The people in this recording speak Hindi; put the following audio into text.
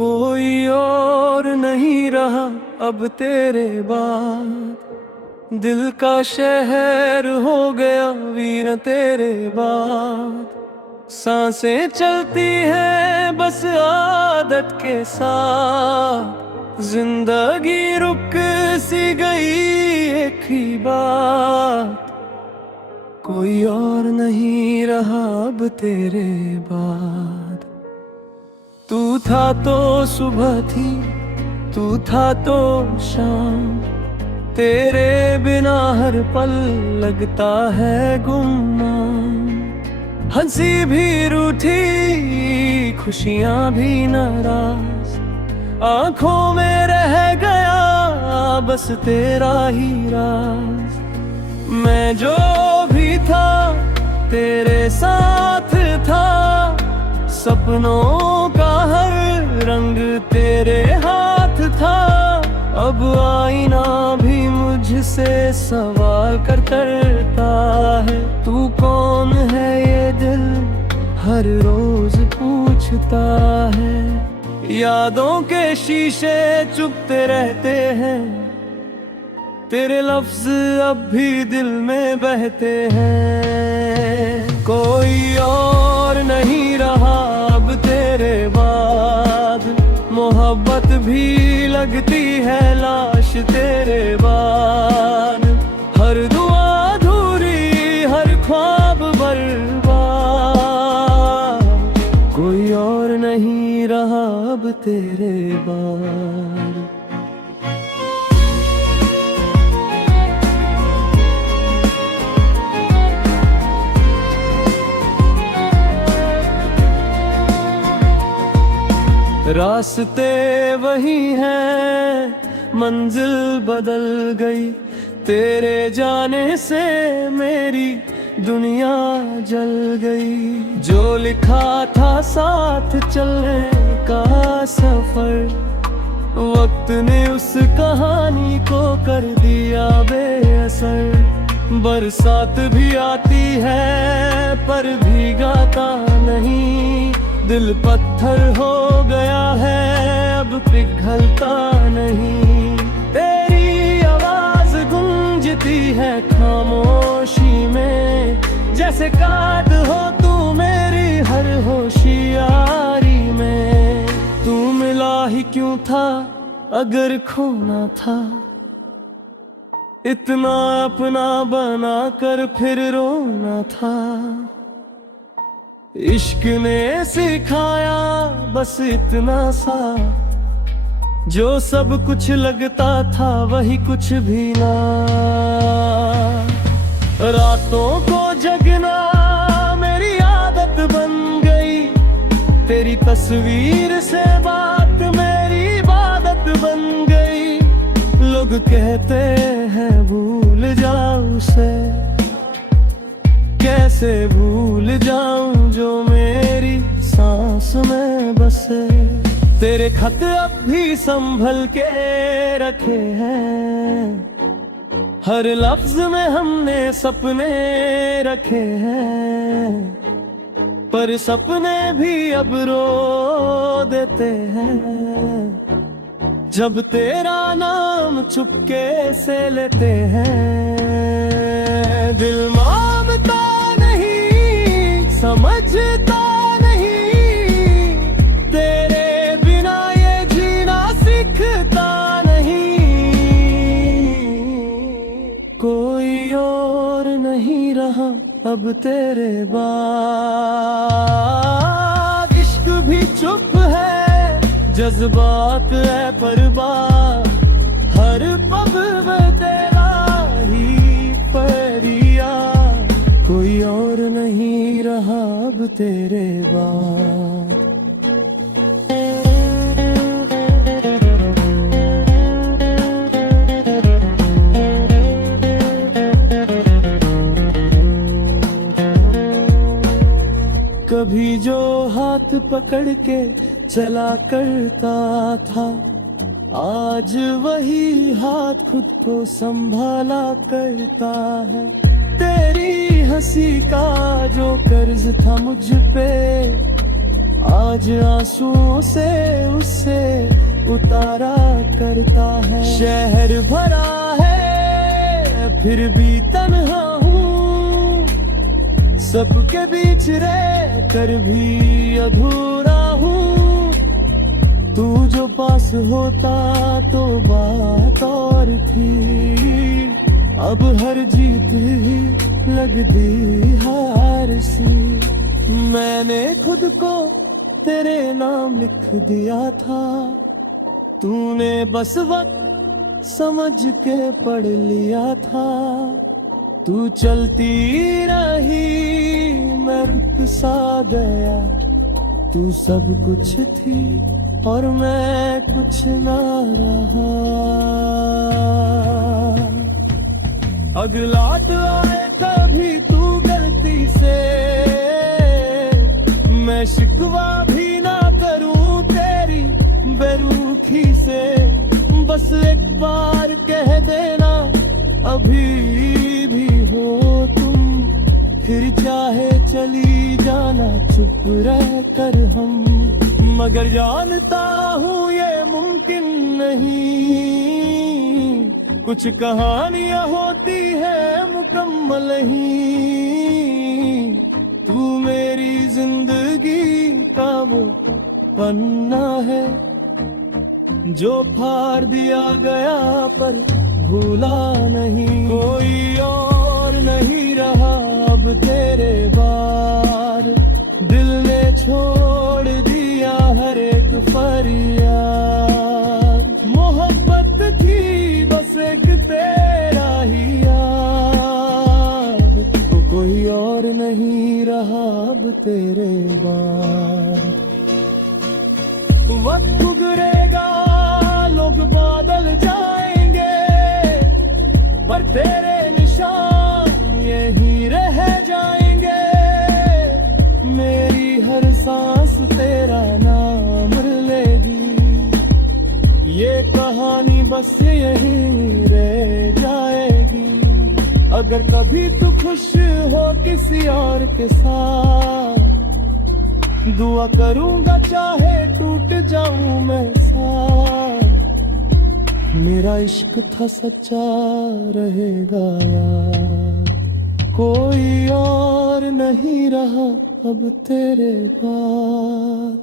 कोई और नहीं रहा अब तेरे बाद, दिल का शहर हो गया वीर तेरे बाद। सांसें चलती हैं बस आदत के साथ, जिंदगी रुक सी गई एक ही बात। कोई और नहीं रहा अब तेरे बाद। तू था तो सुबह थी, तू था तो शाम, तेरे बिना हर पल लगता है गुमनाम। हंसी भी रूठी, खुशियां भी नाराज, आंखों में रह गया बस तेरा ही राज। मैं जो भी था तेरे साथ था, सपनों का हर रंग तेरे हाथ था। अब आईना भी मुझसे सवाल करता है, तू कौन है ये दिल हर रोज पूछता है। यादों के शीशे चुभते रहते हैं, तेरे लफ्ज अब भी दिल में बहते हैं। कोई और नहीं रहा अब तेरे बाद, मोहब्बत भी लगती है लाश तेरे बाद। हर दुआ अधूरी, हर ख्वाब बर्बाद, कोई और नहीं रहा अब तेरे बाद। रास्ते वही हैं, मंजिल बदल गई, तेरे जाने से मेरी दुनिया जल गई। जो लिखा था साथ चलने का सफर, वक्त ने उस कहानी को कर दिया बेअसर। बरसात भी आती है पर भीगाता नहीं, दिल पत्थर हो गया है अब पिघलता नहीं। तेरी आवाज गूंजती है खामोशी में, जैसे काट हो तू मेरी हर होशियारी में। तू मिला ही क्यों था अगर खोना था, इतना अपना बना कर फिर रोना था। इश्क ने सिखाया बस इतना सा, जो सब कुछ लगता था वही कुछ भी ना। रातों को जगना मेरी आदत बन गई, तेरी तस्वीर से बात मेरी इबादत बन गई। लोग कहते हैं भूल जाऊं उसे, कैसे भूल जाऊं जो मेरी सांस में बसे। तेरे खत अब भी संभल के रखे हैं, हर लफ्ज में हमने सपने रखे हैं। पर सपने भी अब रो देते हैं, जब तेरा नाम चुपके से लेते हैं। दिल मांगता नहीं, समझता नहीं, तेरे बिना ये जीना सीखता नहीं। कोई और नहीं रहा अब तेरे बाद। इश्क भी चुप है, जज्बात है परवाह, हर पब में तेरा ही परिया। कोई और नहीं रहा अब तेरे बाद। कभी जो हाथ पकड़ के चला करता था, आज वही हाथ खुद को संभाला करता है। तेरी हंसी का जो कर्ज था मुझ पे, आज आंसुओं से उससे उतारा करता है। शहर भरा है फिर भी तन्हा हूँ, सबके बीच रह कर भी अधूरा हूँ। तू जो पास होता तो बात और थी, अब हर जीत ही लगती हार सी। मैंने खुद को तेरे नाम लिख दिया था, तूने बस वक्त समझ के पढ़ लिया था। तू चलती रही मैं रुक सा गया, तू सब कुछ थी और मैं कुछ ना रहा। अगला तो आए कभी तू गलती से, मैं शिकवा भी ना करूं तेरी बेरुखी से। बस एक बार कह देना अभी भी हो तुम, फिर चाहे चली जाना चुप रह कर हम। मगर जानता हूँ ये मुमकिन नहीं, कुछ कहानियां होती है मुकम्मल ही। तू मेरी जिंदगी का वो पन्ना है जो फाड़ दिया गया पर भूला नहीं। कोई और नहीं रहा अब तेरे बाद, दिल ने छोड़ दिया हर एक फरियाद। मोहब्बत थी बस एक तेरा ही याद, तो कोई और नहीं रहा अब तेरे बाद। वक्त गुजरेगा लोग बादल जाएंगे, पर तेरे निशान यही रह जाएंगे। मेरी हर सांस तेरा नाम लेगी, ये कहानी बस यही रह जाएगी। अगर कभी तू खुश हो किसी और के साथ, दुआ करूंगा चाहे टूट जाऊं मैं साथ। मेरा इश्क था सच्चा रहेगा यार, कोई और नहीं रहा अब तेरे बाद।